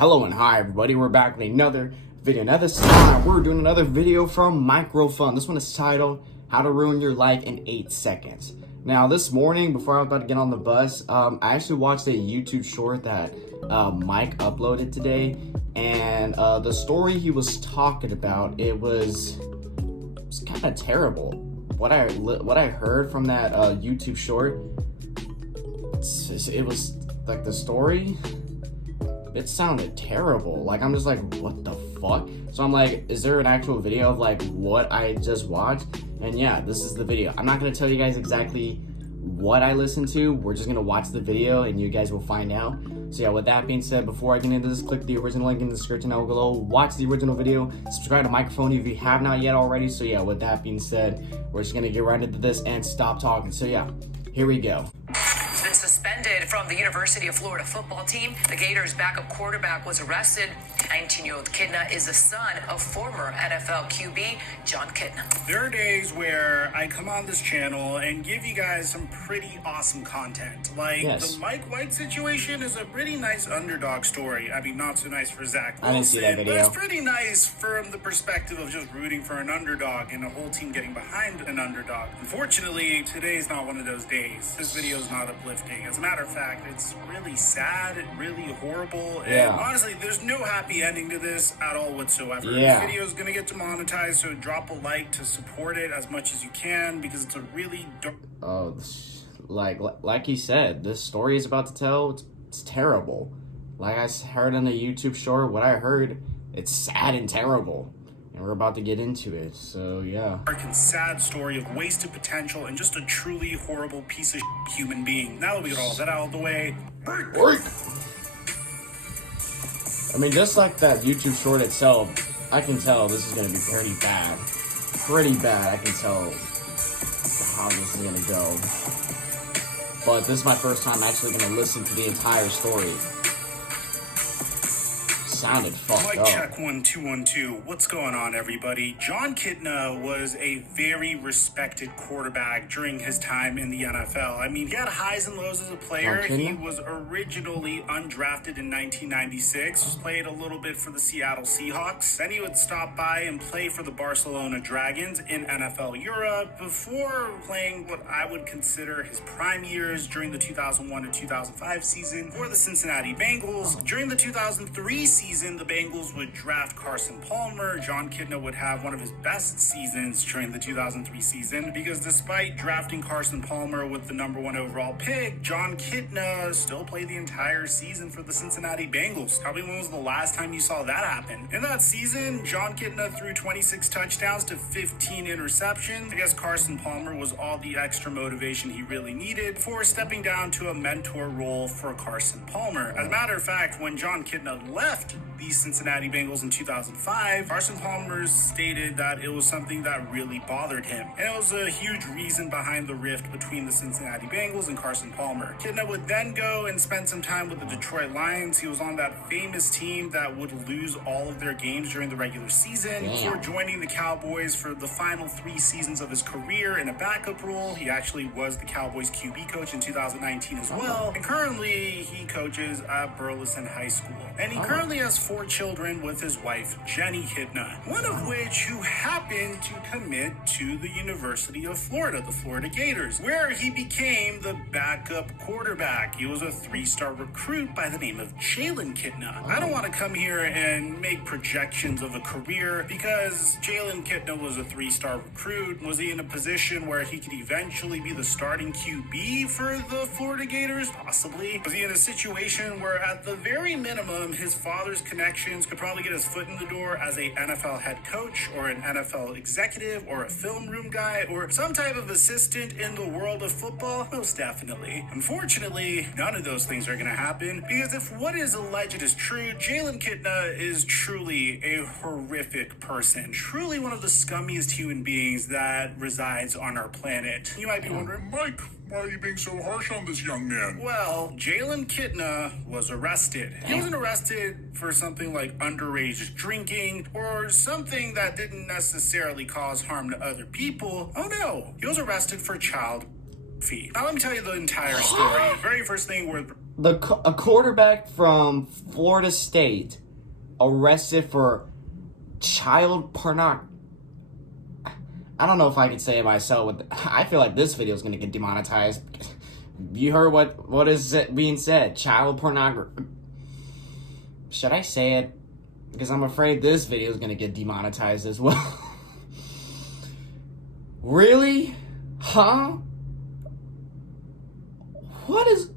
Hello and hi everybody, we're back with another video. Now this time, we're doing another video from Mikerophone. This one is titled, How to Ruin Your Life in 8 Seconds. Now this morning, before I was about to get on the bus, I actually watched a YouTube short that Mike uploaded today. And the story he was talking about, it was kind of terrible. What I heard from that YouTube short, it was like the story, it sounded terrible. Like, I'm just like, what the fuck? So I'm like, is there an actual video of like what I just watched? And yeah, this is the video. I'm not gonna tell you guys exactly what I listened to. We're just gonna watch the video and you guys will find out. So yeah, with that being said, before I get into this, click the original link in the description down below, watch the original video, subscribe to Mikerophone if you have not yet already. So yeah, with that being said, we're just gonna get right into this and stop talking. So yeah, here we go. Been suspended from the University of Florida football team. The Gators' backup quarterback was arrested. 19-year-old Kitna is the son of former NFL QB John Kitna. There are days where I come on this channel and give you guys some pretty awesome content. Like, the Mike White situation is a pretty nice underdog story. I mean, not so nice for Zach Wilson, I didn't see that video. But it's pretty nice from the perspective of just rooting for an underdog and a whole team getting behind an underdog. Unfortunately, today's not one of those days. This video is not uplifting. As a matter of fact, it's really sad, really horrible, and honestly, there's no happy ending to this at all whatsoever. This video is gonna get demonetized, so drop a like to support it as much as you can, because it's a really like he said, this story is about to tell, it's terrible. Like I heard on a YouTube short, what I heard, it's sad and terrible. And we're about to get into it, so yeah. Dark and sad story of wasted potential and just a truly horrible piece of human being. Now that we get all that out of the way, break. I mean, just like that YouTube short itself, I can tell this is gonna be pretty bad. Pretty bad, I can tell how this is gonna go. But this is my first time actually gonna listen to the entire story. Sounded fucked up. Mic check 1 2 1 2. What's going on, everybody? John Kitna was a very respected quarterback during his time in the NFL. I mean, he had highs and lows as a player. He was originally undrafted in 1996, played a little bit for the Seattle Seahawks. Then he would stop by and play for the Barcelona Dragons in NFL Europe before playing what I would consider his prime years during the 2001 to 2005 season for the Cincinnati Bengals. During the 2003 season, the Bengals would draft Carson Palmer. John Kitna would have one of his best seasons during the 2003 season, because despite drafting Carson Palmer with the #1 overall pick, John Kitna still played the entire season for the Cincinnati Bengals. Probably when was the last time you saw that happen? In that season, John Kitna threw 26 touchdowns to 15 interceptions. I guess Carson Palmer was all the extra motivation he really needed before stepping down to a mentor role for Carson Palmer. As a matter of fact, when John Kitna left the Cincinnati Bengals in 2005, Carson Palmer stated that it was something that really bothered him. And it was a huge reason behind the rift between the Cincinnati Bengals and Carson Palmer. Kitna would then go and spend some time with the Detroit Lions. He was on that famous team that would lose all of their games during the regular season before joining the Cowboys for the final 3 seasons of his career in a backup role. He actually was the Cowboys QB coach in 2019 as well. And currently, he coaches at Burleson High School. And he currently has 4 children with his wife, Jenny Kitna, one of which who happened to commit to the University of Florida, the Florida Gators, where he became the backup quarterback. He was a 3-star recruit by the name of Jalen Kitna. I don't want to come here and make projections of a career, because Jalen Kitna was a 3-star recruit. Was he in a position where he could eventually be the starting QB for the Florida Gators? Possibly. Was he in a situation where, at the very minimum, his father's connections could probably get his foot in the door as a NFL head coach or an NFL executive or a film room guy or some type of assistant in the world of football? Most definitely. Unfortunately, none of those things are going to happen, because if what is alleged is true, Jalen Kitna is truly a horrific person. Truly one of the scummiest human beings that resides on our planet. You might be wondering, Mike, why are you being so harsh on this young man? Well, Jalen Kitna was arrested. He wasn't arrested for something like underage drinking or something that didn't necessarily cause harm to other people. Oh no, he was arrested for child Now let me tell you the entire story. Very first thing where a quarterback from Florida State arrested for child pornography. I don't know if I can say it myself. I feel like this video is going to get demonetized. You heard what is being said? Child pornography. Should I say it? Because I'm afraid this video is going to get demonetized as well. Really? Huh? What is...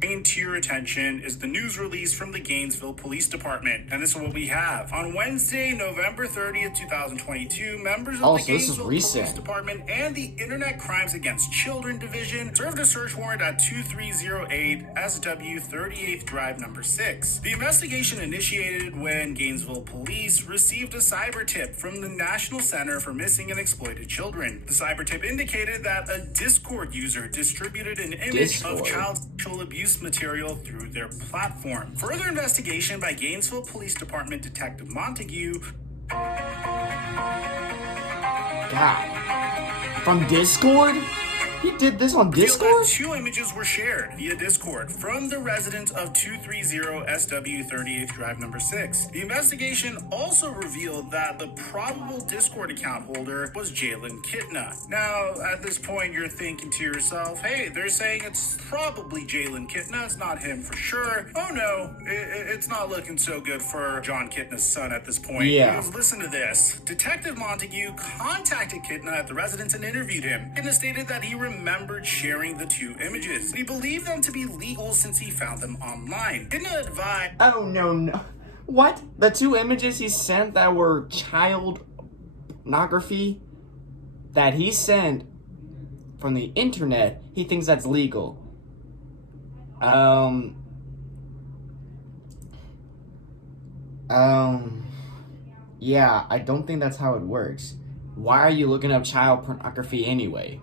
bringing to your attention is the news release from the Gainesville Police Department. And this is what we have. On Wednesday, November 30th, 2022, members of the Gainesville Police Department and the Internet Crimes Against Children Division served a search warrant at 2308 SW 38th Drive number 6. The investigation initiated when Gainesville Police received a cyber tip from the National Center for Missing and Exploited Children. The cyber tip indicated that a Discord user distributed an image of child sexual abuse material through their platform. Further investigation by Gainesville Police Department Detective Montague. God. From Discord? He did this on Discord? Two images were shared via Discord from the residents of 230 SW 38th Drive number 6. The investigation also revealed that the probable Discord account holder was llll Kitna. Now, at this point, you're thinking to yourself, hey, they're saying it's probably llll Kitna. It's not him for sure. Oh no, it's not looking so good for John Kitna's son at this point. Yeah. Because listen to this. Detective Montague contacted Kitna at the residence and interviewed him. Kitna stated that he remembered sharing the two images. He believed them to be legal since he found them online. Kitna advised... Oh, no. What? The two images he sent that were child pornography that he sent from the internet, he thinks that's legal. Yeah, I don't think that's how it works. Why are you looking up child pornography anyway?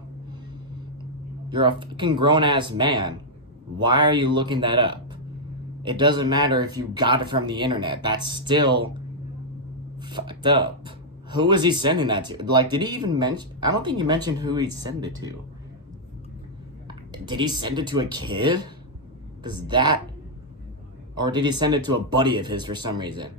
You're a fucking grown-ass man. Why are you looking that up? It doesn't matter if you got it from the internet. That's still fucked up. Who is he sending that to? Like, did he even mention... I don't think he mentioned who he'd send it to. Did he send it to a kid? Does that... Or did he send it to a buddy of his for some reason?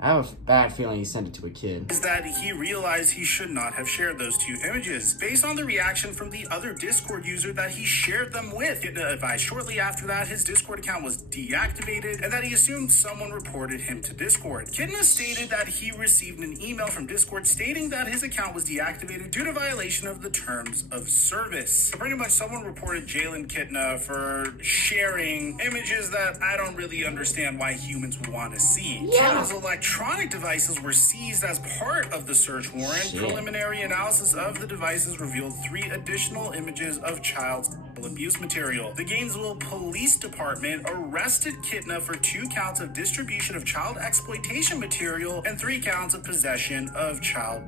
I have a bad feeling he sent it to a kid. Is that he realized he should not have shared those two images based on the reaction from the other Discord user that he shared them with. Kitna advised shortly after that his Discord account was deactivated and that he assumed someone reported him to Discord. Kitna stated that he received an email from Discord stating that his account was deactivated due to violation of the terms of service. So pretty much someone reported llll Kitna for sharing images that I don't really understand why humans would want to see. Yeah. Kitna's electronic devices were seized as part of the search warrant. Shit. Preliminary analysis of the devices revealed 3 additional images of child sexual abuse material. The Gainesville Police Department arrested Kitna for 2 counts of distribution of child exploitation material and 3 counts of possession of child.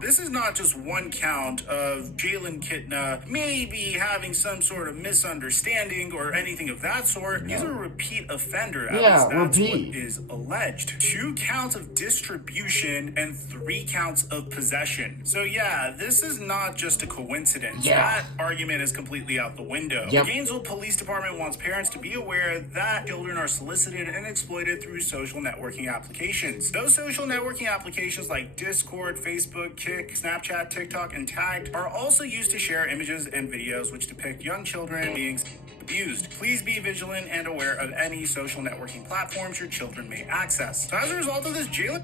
This is not just one count of llll Kitna maybe having some sort of misunderstanding or anything of that sort. He's a repeat offender. At least that's what is alleged. 2 counts of distribution and 3 counts of possession. So yeah, this is not just a coincidence. That argument is completely out the window. The Gainesville Police Department wants parents to be aware that children are solicited and exploited through social networking applications. Those social networking applications like Discord, Facebook, Snapchat, TikTok, and Tagged are also used to share images and videos which depict young children being abused. Please be vigilant and aware of any social networking platforms your children may access. So as a result of this, llll...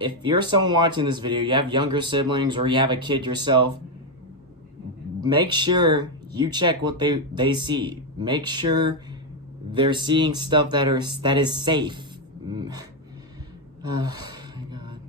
If you're someone watching this video, you have younger siblings or you have a kid yourself, make sure you check what they see. Make sure they're seeing stuff that is safe.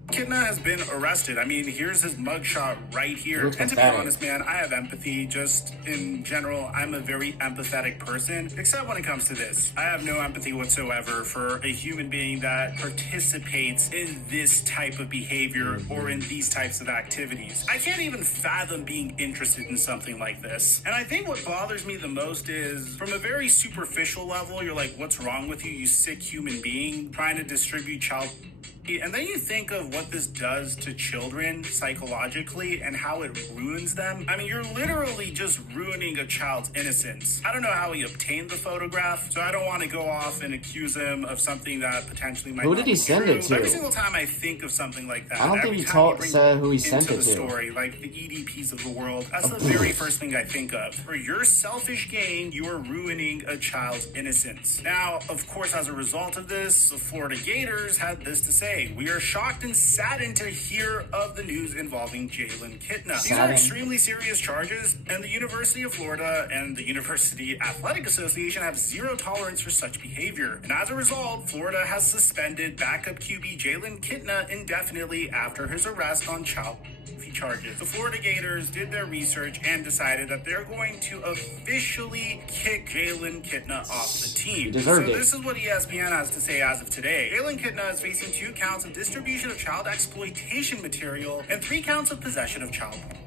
Kitna has been arrested. I mean, here's his mugshot right here. And to be honest, man, I have empathy. Just in general, I'm a very empathetic person, except when it comes to this. I have no empathy whatsoever for a human being that participates in this type of behavior or in these types of activities. I can't even fathom being interested in something like this. And I think what bothers me the most is, from a very superficial level, you're like, what's wrong with you, you sick human being, trying to distribute child And then you think of what this does to children psychologically and how it ruins them. I mean, you're literally just ruining a child's innocence. I don't know how he obtained the photograph, so I don't want to go off and accuse him of something that potentially might Who not did he be send true. it to? Every single time I think of something like that, I don't think every he time you said who he bring sent into it the to. story, like the EDPs of the world, that's the very first thing I think of. For your selfish gain, you are ruining a child's innocence. Now, of course, as a result of this, the Florida Gators had this to say: "We are shocked and saddened to hear of the news involving Jalon Kitna. These are extremely serious charges, and the University of Florida and the University Athletic Association have zero tolerance for such behavior. And as a result, Florida has suspended backup QB Jalon Kitna indefinitely after his arrest on child charges. The Florida Gators did their research and decided that they're going to officially kick Jalon Kitna off the team. So this is what ESPN has to say as of today. Jalon Kitna is facing 2 counts of distribution of child exploitation material and 3 counts of possession of child porn.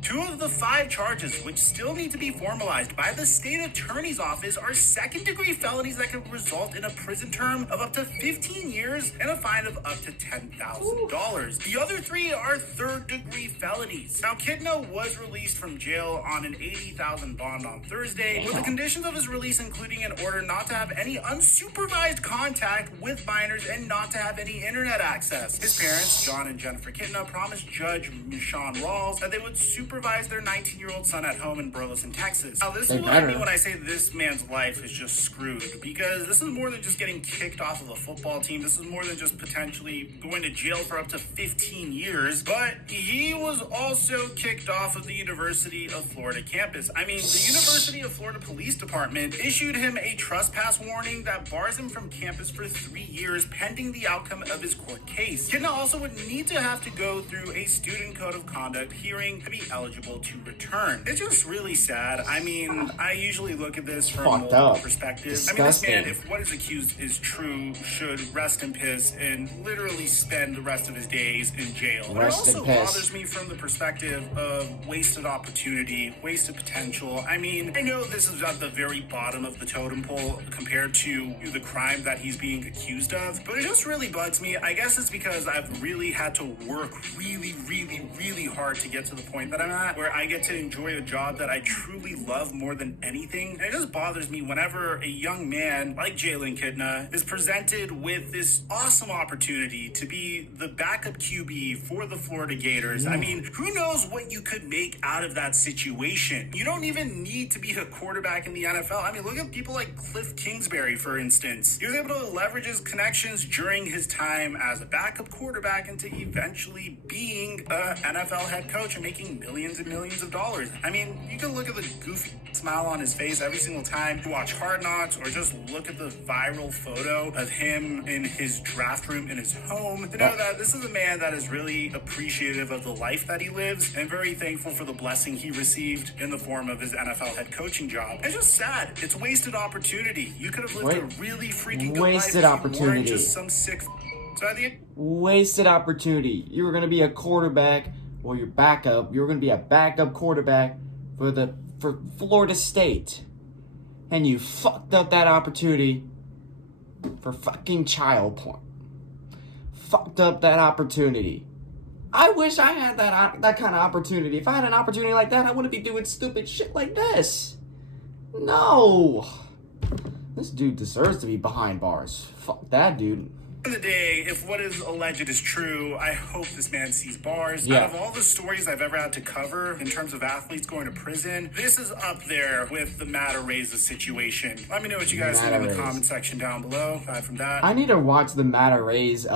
2 of the 5 charges, which still need to be formalized by the state attorney's office, are second-degree felonies that could result in a prison term of up to 15 years and a fine of up to $10,000. The other 3 are third-degree felonies. Now, Kitna was released from jail on an $80,000 bond on Thursday, with the conditions of his release including an order not to have any unsupervised contact with minors and not to have any internet access. His parents, John and Jennifer Kitna, promised Judge Michonne Rawls that they would supervise their 19-year-old son at home in Burleson, Texas. Now, this is what I mean when I say this man's life is just screwed, because this is more than just getting kicked off of a football team. This is more than just potentially going to jail for up to 15 years, but he was also kicked off of the University of Florida campus. I mean, the University of Florida Police Department issued him a trespass warning that bars him from campus for 3 years pending the outcome of his court case. Kitna also would need to have to go through a student code of conduct hearing to be eligible to return. It's just really sad. I mean, I usually look at this from multiple perspectives. Disgusting. I mean, this man, if what is accused is true, should rest in piss and literally spend the rest of his days in jail. But it also bothers me from the perspective of wasted opportunity, wasted potential. I mean, I know this is at the very bottom of the totem pole compared to the crime that he's being accused of, but it just really bugs me. I guess it's because I've really had to work really hard to get to the point that I'm at, where I get to enjoy a job that I truly love more than anything. And it just bothers me whenever a young man like Jalon Kitna is presented with this awesome opportunity to be the backup QB for the Florida Gators. I mean, who knows what you could make out of that situation? You don't even need to be a quarterback in the NFL. I mean, look at people like Cliff Kingsbury, for instance. He was able to leverage his connections during his time as a backup quarterback into eventually being an NFL head coach and making millions and millions of dollars. I mean, you can look at the goofy smile on his face every single time you watch Hard Knocks, or just look at the viral photo of him in his draft room in his home to know that this is a man that is really appreciative of the life that he lives and very thankful for the blessing he received in the form of his NFL head coaching job. It's just sad. It's wasted opportunity. You could have lived a really freaking good life if you weren't just some sick. Wasted opportunity. You were going to be a quarterback, or your backup. You were going to be a backup quarterback for Florida State, and you fucked up that opportunity for fucking child porn. Fucked up that opportunity. I wish I had that kind of opportunity. If I had an opportunity like that, I wouldn't be doing stupid shit like this. No. This dude deserves to be behind bars. Fuck that dude. At the end of the day, if what is alleged is true, I hope this man sees bars. Out of all the stories I've ever had to cover in terms of athletes going to prison, this is up there with the Matter Reza situation. Let me know what you guys think in the comment section down below. Aside from that, I need to watch the Matter Ray's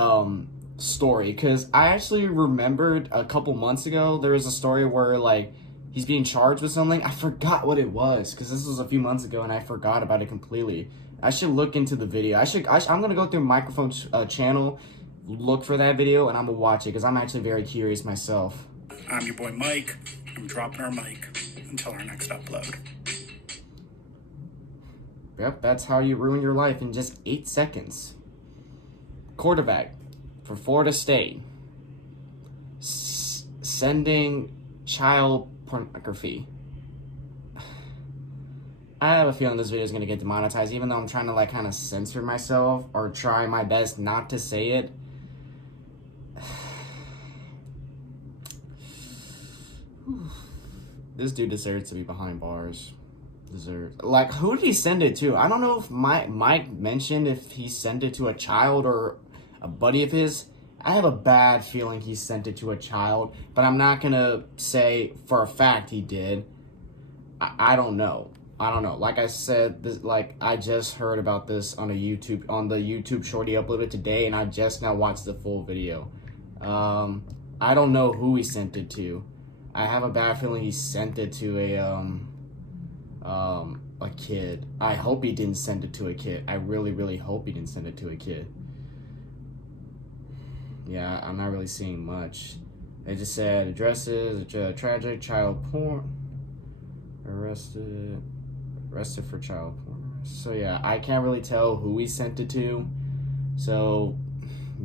story, because I actually remembered a couple months ago there was a story where like he's being charged with something. I forgot what it was, because this was a few months ago and I forgot about it completely. I should look into the video. I'm gonna go through Mikerophone's channel, look for that video, and I'm gonna watch it because I'm actually very curious myself. I'm your boy Mike. I'm dropping our mic until our next upload. Yep, that's how you ruin your life in just 8 seconds. Quarterback for Florida State. Sending child pornography. I have a feeling this video is going to get demonetized, even though I'm trying to like kind of censor myself or try my best not to say it. This dude deserves to be behind bars. Like, who did he send it to? I don't know if Mike mentioned if he sent it to a child or a buddy of his. I have a bad feeling he sent it to a child, but I'm not gonna say for a fact he did. I don't know. Like I said, I just heard about this on the YouTube short he uploaded today, and I just now watched the full video. I don't know who he sent it to. I have a bad feeling he sent it to a kid. I hope he didn't send it to a kid. I really, really hope he didn't send it to a kid. Yeah, I'm not really seeing much. They just said addresses, tragic, child porn, arrested for child porn. So yeah, I can't really tell who he sent it to. So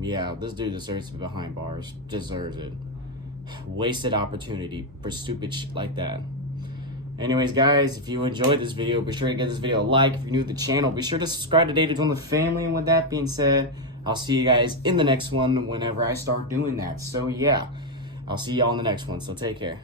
yeah, this dude deserves to be behind bars. Deserves it. Wasted opportunity for stupid shit like that. Anyways, guys, if you enjoyed this video, be sure to give this video a like. If you're new to the channel, be sure to subscribe today to join the family. And with that being said, I'll see you guys in the next one whenever I start doing that. So yeah, I'll see y'all in the next one. So take care.